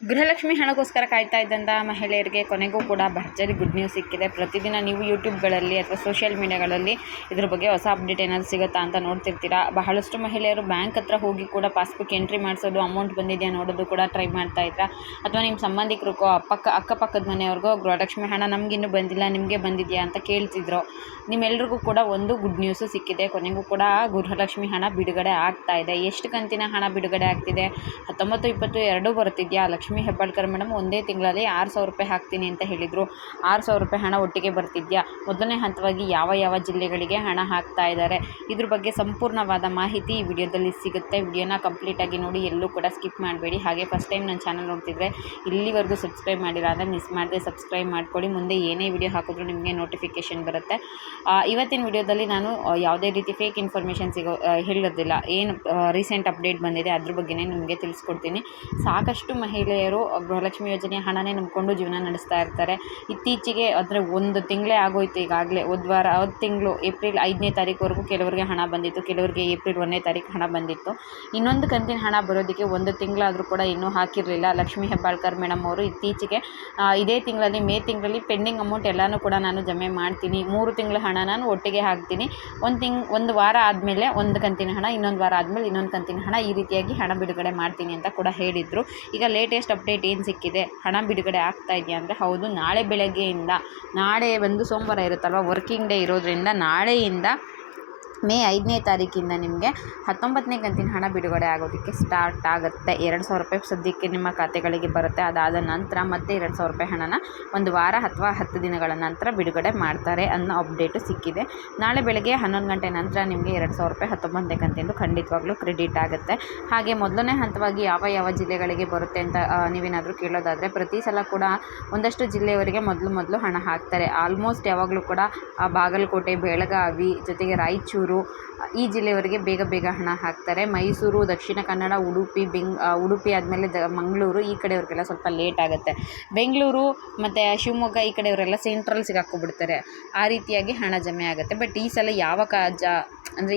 ಗೃಹಲಕ್ಷ್ಮಿ ಹಣಕ್ಕೋಸ್ಕರ ಕಾಯ್ತಾ ಇದ್ದಂಥ ಮಹಿಳೆಯರಿಗೆ ಕೊನೆಗೂ ಕೂಡ ಭರ್ಜರಿ ಗುಡ್ ನ್ಯೂಸ್ ಸಿಕ್ಕಿದೆ. ಪ್ರತಿದಿನ ನೀವು ಯೂಟ್ಯೂಬ್ಗಳಲ್ಲಿ ಅಥವಾ ಸೋಷಿಯಲ್ ಮೀಡಿಯಾಗಳಲ್ಲಿ ಇದ್ರ ಬಗ್ಗೆ ಹೊಸ ಅಪ್ಡೇಟ್ ಏನಾದರೂ ಸಿಗುತ್ತಾ ಅಂತ ನೋಡ್ತಿರ್ತೀರಾ. ಬಹಳಷ್ಟು ಮಹಿಳೆಯರು ಬ್ಯಾಂಕ್ ಹತ್ರ ಹೋಗಿ ಕೂಡ ಪಾಸ್ಬುಕ್ ಎಂಟ್ರಿ ಮಾಡಿಸೋದು, ಅಮೌಂಟ್ ಬಂದಿದೆಯಾ ನೋಡೋದು ಕೂಡ ಟ್ರೈ ಮಾಡ್ತಾ ಇದ್ರಾ, ಅಥವಾ ನಿಮ್ಮ ಸಂಬಂಧಿಕರಿಗೋ ಅಕ್ಕಪಕ್ಕದ ಮನೆಯವ್ರಿಗೋ ಗೃಹಲಕ್ಷ್ಮಿ ಹಣ ನಮಗಿನ್ನೂ ಬಂದಿಲ್ಲ, ನಿಮಗೆ ಬಂದಿದೆಯಾ ಅಂತ ಕೇಳ್ತಿದ್ರು. ನಿಮ್ಮೆಲ್ರಿಗೂ ಕೂಡ ಒಂದು ಗುಡ್ ನ್ಯೂಸು ಸಿಕ್ಕಿದೆ. ಕೊನೆಗೂ ಕೂಡ ಗೃಹಲಕ್ಷ್ಮಿ ಹಣ ಬಿಡುಗಡೆ ಆಗ್ತಾ ಇದೆ. ಎಷ್ಟು ಕಂತಿನ ಹಣ ಬಿಡುಗಡೆ ಆಗ್ತಿದೆ? 19, 20 ಎರಡೂ ಬರುತ್ತಿದೆಯಾ? ಲಕ್ಷ್ಮೀ ಹೆಬ್ಬಾಳ್ಕರ್ ಮೇಡಮ್ ಒಂದೇ ತಿಂಗಳಲ್ಲಿ 6,000 ರೂಪಾಯಿ ಹಾಕ್ತೀನಿ ಅಂತ ಹೇಳಿದರು. 6,000 ರೂಪಾಯಿ ಹಣ ಒಟ್ಟಿಗೆ ಬರ್ತಿದೆಯಾ? ಮೊದಲನೇ ಹಂತವಾಗಿ ಯಾವ ಜಿಲ್ಲೆಗಳಿಗೆ ಹಣ ಹಾಕ್ತಾ ಇದ್ದಾರೆ, ಇದ್ರ ಬಗ್ಗೆ ಸಂಪೂರ್ಣವಾದ ಮಾಹಿತಿ ಈ ವಿಡಿಯೋದಲ್ಲಿ ಸಿಗುತ್ತೆ. ವಿಡಿಯೋನ ಕಂಪ್ಲೀಟಾಗಿ ನೋಡಿ, ಎಲ್ಲೂ ಕೂಡ ಸ್ಕಿಪ್ ಮಾಡಬೇಡಿ. ಹಾಗೆ ಫಸ್ಟ್ ಟೈಮ್ ನನ್ನ ಚಾನಲ್ ನೋಡ್ತಿದ್ರೆ ಇಲ್ಲಿವರೆಗೂ ಸಬ್ಸ್ಕ್ರೈಬ್ ಮಾಡಿಲ್ಲ ಅಂದರೆ ಮಿಸ್ ಮಾಡದೆ ಸಬ್ಸ್ಕ್ರೈಬ್ ಮಾಡ್ಕೊಳ್ಳಿ. ಮುಂದೆ ಏನೇ ವಿಡಿಯೋ ಹಾಕಿದ್ರೂ ನಿಮಗೆ ನೋಟಿಫಿಕೇಷನ್ ಬರುತ್ತೆ. ಇವತ್ತಿನ ವಿಡಿಯೋದಲ್ಲಿ ನಾನು ಯಾವುದೇ ರೀತಿ ಫೇಕ್ ಇನ್ಫಾರ್ಮೇಷನ್ ಹೇಳೋದಿಲ್ಲ. ಏನು ರೀಸೆಂಟ್ ಅಪ್ಡೇಟ್ ಬಂದಿದೆ ಅದ್ರ ಬಗ್ಗೆನೇ ನಿಮಗೆ ತಿಳಿಸ್ಕೊಡ್ತೀನಿ. ಸಾಕಷ್ಟು ಮಹಿಳೆಯರು ಗೃಹಲಕ್ಷ್ಮಿ ಯೋಜನೆಯ ಹಣನೇ ನಂಬಿಕೊಂಡು ಜೀವನ ನಡೆಸ್ತಾ ಇರ್ತಾರೆ. ಇತ್ತೀಚೆಗೆ ಅಂದರೆ ಒಂದು ತಿಂಗಳೇ ಆಗೋಯ್ತು ಈಗಾಗಲೇ. ಒಂದು ತಿಂಗಳು ಏಪ್ರಿಲ್ 5ನೇ ತಾರೀಕುವರೆಗೂ ಕೆಲವರಿಗೆ ಹಣ ಬಂದಿತ್ತು, ಕೆಲವರಿಗೆ ಏಪ್ರಿಲ್ 1ನೇ ತಾರೀಕು ಹಣ ಬಂದಿತ್ತು. ಇನ್ನೊಂದು ಕಂತಿನ ಹಣ ಬರೋದಕ್ಕೆ ಒಂದು ತಿಂಗಳಾದರೂ ಕೂಡ ಇನ್ನೂ ಹಾಕಿರಲಿಲ್ಲ. ಲಕ್ಷ್ಮೀ ಹೆಬ್ಬಾಳ್ಕರ್ ಮೇಡಮ್ ಅವರು ಇತ್ತೀಚೆಗೆ ಇದೇ ತಿಂಗಳಲ್ಲಿ ಮೇ ತಿಂಗಳಲ್ಲಿ ಪೆಂಡಿಂಗ್ ಅಮೌಂಟ್ ಎಲ್ಲನೂ ಕೂಡ ನಾನು ಜಮೆ ಮಾಡ್ತೀನಿ, 3 ತಿಂಗಳ ಹಣ ನಾನು ಒಟ್ಟಿಗೆ ಹಾಕ್ತೀನಿ, ಒಂದು ವಾರ ಆದಮೇಲೆ ಒಂದು ಕಂತಿನ ಹಣ, ಇನ್ನೊಂದು ವಾರ ಆದಮೇಲೆ ಇನ್ನೊಂದು ಕಂತಿನ ಹಣ, ಈ ರೀತಿಯಾಗಿ ಹಣ ಬಿಡುಗಡೆ ಮಾಡ್ತೀನಿ ಅಂತ ಕೂಡ ಹೇಳಿದರು. ಈಗ ಲೇಟೆಸ್ಟ್ ಅಪ್ಡೇಟ್ ಏನು ಸಿಕ್ಕಿದೆ, ಹಣ ಬಿಡುಗಡೆ ಆಗ್ತಾ ಇದೆಯಾ ಅಂದರೆ ಹೌದು, ನಾಳೆ ಬೆಳಗ್ಗೆಯಿಂದ, ನಾಳೆ ಬಂದು ಸೋಮವಾರ ಇರುತ್ತಲ್ವ, ವರ್ಕಿಂಗ್ ಡೇ ಇರೋದ್ರಿಂದ ನಾಳೆಯಿಂದ ಮೇ 5ನೇ ತಾರೀಕಿಂದ ನಿಮಗೆ 19ನೇ ಕಂತಿನ ಹಣ ಬಿಡುಗಡೆ ಆಗೋದಕ್ಕೆ ಸ್ಟಾರ್ಟ್ ಆಗುತ್ತೆ. 2,000 ರೂಪಾಯಿ ಸದ್ಯಕ್ಕೆ ನಿಮ್ಮ ಖಾತೆಗಳಿಗೆ ಬರುತ್ತೆ. ಅದಾದ ನಂತರ ಮತ್ತೆ 2,000 ರೂಪಾಯಿ ಹಣನ ಒಂದು ವಾರ ಅಥವಾ 10 ದಿನಗಳ ನಂತರ ಬಿಡುಗಡೆ ಮಾಡ್ತಾರೆ ಅನ್ನೋ ಅಪ್ಡೇಟು ಸಿಕ್ಕಿದೆ. ನಾಳೆ ಬೆಳಗ್ಗೆ 11 ಗಂಟೆ ನಂತರ ನಿಮಗೆ 2,000 ರೂಪಾಯಿ 19ನೇ ಕಂತಿಂದು ಖಂಡಿತವಾಗ್ಲೂ ಕ್ರೆಡಿಟ್ ಆಗುತ್ತೆ. ಹಾಗೆ ಮೊದಲನೇ ಹಂತವಾಗಿ ಯಾವ ಜಿಲ್ಲೆಗಳಿಗೆ ಬರುತ್ತೆ ಅಂತ ನೀವೇನಾದರೂ ಕೇಳೋದಾದರೆ, ಪ್ರತಿ ಸಲ ಕೂಡ ಒಂದಷ್ಟು ಜಿಲ್ಲೆಯವರಿಗೆ ಮೊದಲು ಹಣ ಹಾಕ್ತಾರೆ. ಆಲ್ಮೋಸ್ಟ್ ಯಾವಾಗಲೂ ಕೂಡ ಬಾಗಲಕೋಟೆ, ಬೆಳಗಾವಿ, ಜೊತೆಗೆ ರಾಯಚೂರು, ಈ ಜಿಲ್ಲೆಯವರಿಗೆ ಬೇಗ ಹಣ ಹಾಕ್ತಾರೆ. ಮೈಸೂರು, ದಕ್ಷಿಣ ಕನ್ನಡ, ಉಡುಪಿ ಆದಮೇಲೆ ಮಂಗಳೂರು, ಈ ಕಡೆಯವ್ರಿಗೆಲ್ಲ ಸ್ವಲ್ಪ ಲೇಟ್ ಆಗುತ್ತೆ. ಬೆಂಗಳೂರು ಮತ್ತು ಶಿವಮೊಗ್ಗ ಈ ಕಡೆಯವರೆಲ್ಲ ಸೆಂಟ್ರಲ್ ಸಿಗಾಕ್ಕೊಬಿಡ್ತಾರೆ. ಆ ರೀತಿಯಾಗಿ ಹಣ ಜಮೆ ಆಗುತ್ತೆ. ಬಟ್ ಈ ಸಲ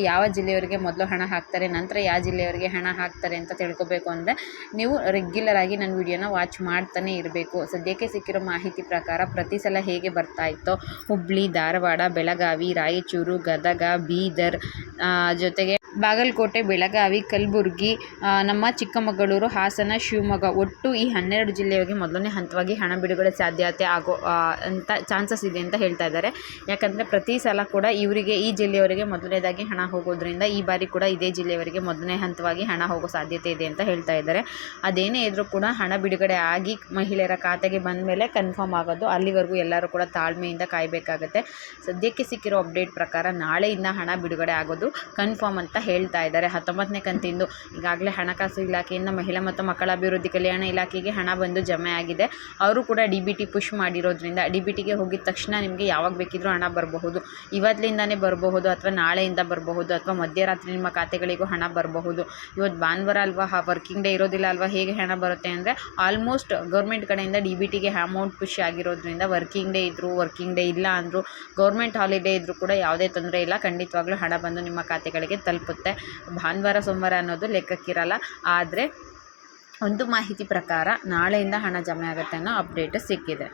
ಯಾವ ಜಿಲ್ಲೆಯವರಿಗೆ ಮೊದಲು ಹಣ ಹಾಕ್ತಾರೆ, ನಂತರ ಯಾವ ಜಿಲ್ಲೆಯವರಿಗೆ ಹಣ ಹಾಕ್ತಾರೆ ಅಂತ ತಿಳ್ಕೊಬೇಕು ಅಂದರೆ ನೀವು ರೆಗ್ಯುಲರ್ ಆಗಿ ನನ್ನ ವಿಡಿಯೋನ ವಾಚ್ ಮಾಡ್ತಾನೆ ಇರಬೇಕು. ಸದ್ಯಕ್ಕೆ ಸಿಕ್ಕಿರೋ ಮಾಹಿತಿ ಪ್ರಕಾರ ಪ್ರತಿ ಸಲ ಹೇಗೆ ಬರ್ತಾ ಇತ್ತೋ, ಹುಬ್ಬಳ್ಳಿ, ಧಾರವಾಡ, ಬೆಳಗಾವಿ, ರಾಯಚೂರು, ಗದಗ, ಬೀದರ್, ಜೊತೆಗೆ ಬಾಗಲಕೋಟೆ, ಬೆಳಗಾವಿ, ಕಲಬುರಗಿ, ನಮ್ಮ ಚಿಕ್ಕಮಗಳೂರು, ಹಾಸನ, ಶಿವಮೊಗ್ಗ, ಒಟ್ಟು ಈ 12 ಜಿಲ್ಲೆಯವರಿಗೆ ಮೊದಲನೇ ಹಂತವಾಗಿ ಹಣ ಬಿಡುಗಡೆ ಸಾಧ್ಯತೆ ಆಗೋ ಅಂತ ಚಾನ್ಸಸ್ ಇದೆ ಅಂತ ಹೇಳ್ತಾ ಇದ್ದಾರೆ. ಯಾಕಂದರೆ ಪ್ರತಿ ಸಲ ಕೂಡ ಇವರಿಗೆ, ಈ ಜಿಲ್ಲೆಯವರಿಗೆ ಮೊದಲನೇದಾಗಿ ಹಣ ಹೋಗೋದ್ರಿಂದ ಈ ಬಾರಿ ಕೂಡ ಇದೇ ಜಿಲ್ಲೆಯವರಿಗೆ ಮೊದಲನೇ ಹಂತವಾಗಿ ಹಣ ಹೋಗೋ ಸಾಧ್ಯತೆ ಇದೆ ಅಂತ ಹೇಳ್ತಾ ಇದ್ದಾರೆ. ಅದೇನೇ ಇದ್ರೂ ಕೂಡ ಹಣ ಬಿಡುಗಡೆ ಆಗಿ ಮಹಿಳೆಯರ ಖಾತೆಗೆ ಬಂದ ಮೇಲೆ ಕನ್ಫರ್ಮ್ ಆಗೋದು. ಅಲ್ಲಿವರೆಗೂ ಎಲ್ಲರೂ ಕೂಡ ತಾಳ್ಮೆಯಿಂದ ಕಾಯಬೇಕಾಗುತ್ತೆ. ಸದ್ಯಕ್ಕೆ ಸಿಕ್ಕಿರೋ ಅಪ್ಡೇಟ್ ಪ್ರಕಾರ ನಾಳೆಯಿಂದ ಹಣ ಬಿಡುಗಡೆ ಆಗೋದು ಕನ್ಫರ್ಮ್ ಅಂತ ಹೇಳ್ತಾ ಇದ್ದಾರೆ. 19ನೇ ಕಂತಿಂದು ಈಗಾಗಲೇ ಹಣಕಾಸು ಇಲಾಖೆಯಿಂದ ಮಹಿಳಾ ಮತ್ತು ಮಕ್ಕಳ ಅಭಿವೃದ್ಧಿ ಕಲ್ಯಾಣ ಇಲಾಖೆಗೆ ಹಣ ಬಂದು ಜಮೆ ಆಗಿದೆ. ಅವರು ಕೂಡ DBT ಪುಷ್ ಮಾಡಿರೋದ್ರಿಂದ DBTಗೆ ಹೋಗಿದ ತಕ್ಷಣ ನಿಮಗೆ ಯಾವಾಗ ಬೇಕಿದ್ರೂ ಹಣ ಬರಬಹುದು. ಇವತ್ತಿಂದನೇ ಬರಬಹುದು, ಅಥವಾ ನಾಳೆಯಿಂದ ಬರಬಹುದು, ಅಥವಾ ಮಧ್ಯರಾತ್ರಿ ನಿಮ್ಮ ಖಾತೆಗಳಿಗೂ ಹಣ ಬರಬಹುದು. ಇವತ್ತು ಭಾನುವಾರ ಅಲ್ವಾ, ವರ್ಕಿಂಗ್ ಡೇ ಇರೋದಿಲ್ಲ ಅಲ್ವಾ, ಹೇಗೆ ಹಣ ಬರುತ್ತೆ ಅಂದರೆ ಆಲ್ಮೋಸ್ಟ್ ಗೌರ್ಮೆಂಟ್ ಕಡೆಯಿಂದ DBTಗೆ ಅಮೌಂಟ್ ಪುಷ್ ಆಗಿರೋದ್ರಿಂದ ವರ್ಕಿಂಗ್ ಡೇ ಇದ್ದರೂ, ವರ್ಕಿಂಗ್ ಡೇ ಇಲ್ಲ ಅಂದರೂ, ಗೌರ್ಮೆಂಟ್ ಹಾಲಿಡೇ ಇದ್ದರೂ ಕೂಡ ಯಾವುದೇ ತೊಂದರೆ ಇಲ್ಲ, ಖಂಡಿತವಾಗ್ಲೂ ಹಣ ಬಂದು ನಿಮ್ಮ ಖಾತೆಗಳಿಗೆ ತಲುಪುತ್ತೆ. ಭಾನುವಾರ, ಸೋಮವಾರ ಅನ್ನೋದು ಲೆಕ್ಕಕ್ಕಿರಲ್ಲ. ಆದರೆ ಒಂದು ಮಾಹಿತಿ ಪ್ರಕಾರ ನಾಳೆಯಿಂದ ಹಣ ಜಮೆ ಆಗುತ್ತೆ ಅನ್ನೋ ಅಪ್ಡೇಟ್ ಸಿಕ್ಕಿದೆ.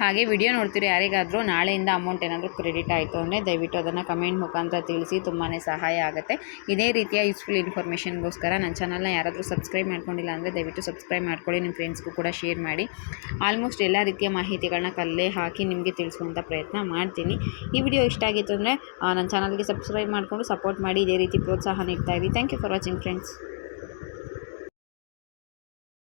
ಹಾಗೆ ವಿಡಿಯೋ ನೋಡ್ತೀರಿ ಯಾರಿಗಾದರೂ ನಾಳೆಯಿಂದ ಅಮೌಂಟ್ ಏನಾದರೂ ಕ್ರೆಡಿಟ್ ಆಯಿತು ಅಂದರೆ ದಯವಿಟ್ಟು ಅದನ್ನು ಕಮೆಂಟ್ ಮುಖಾಂತರ ತಿಳಿಸಿ, ತುಂಬಾ ಸಹಾಯ ಆಗುತ್ತೆ. ಇದೇ ರೀತಿಯ ಯೂಸ್ಫುಲ್ ಇನ್ಫಾರ್ಮೇಷನ್ಗೋಸ್ಕರ ನನ್ನ ಚಾನಲ್ನ ಯಾರಾದರೂ ಸಬ್ಸ್ಕ್ರೈಬ್ ಮಾಡ್ಕೊಂಡಿಲ್ಲ ಅಂದರೆ ದಯವಿಟ್ಟು ಸಬ್ಸ್ಕ್ರೈಬ್ ಮಾಡ್ಕೊಳ್ಳಿ, ನಿಮ್ಮ ಫ್ರೆಂಡ್ಸ್ಗೂ ಕೂಡ ಶೇರ್ ಮಾಡಿ. ಆಲ್ಮೋಸ್ಟ್ ಎಲ್ಲ ರೀತಿಯ ಮಾಹಿತಿಗಳನ್ನ ಕಲ್ಲೇ ಹಾಕಿ ನಿಮಗೆ ತಿಳಿಸುವಂಥ ಪ್ರಯತ್ನ ಮಾಡ್ತೀನಿ. ಈ ವಿಡಿಯೋ ಇಷ್ಟ ಆಗಿತ್ತು ಅಂದರೆ ನನ್ನ ಚಾನಲ್ಗೆ ಸಬ್ಸ್ಕ್ರೈಬ್ ಮಾಡಿಕೊಂಡು ಸಪೋರ್ಟ್ ಮಾಡಿ, ಇದೇ ರೀತಿ ಪ್ರೋತ್ಸಾಹ ನೀಡ್ತಾ ಇರಿ. Thank you for watching friends.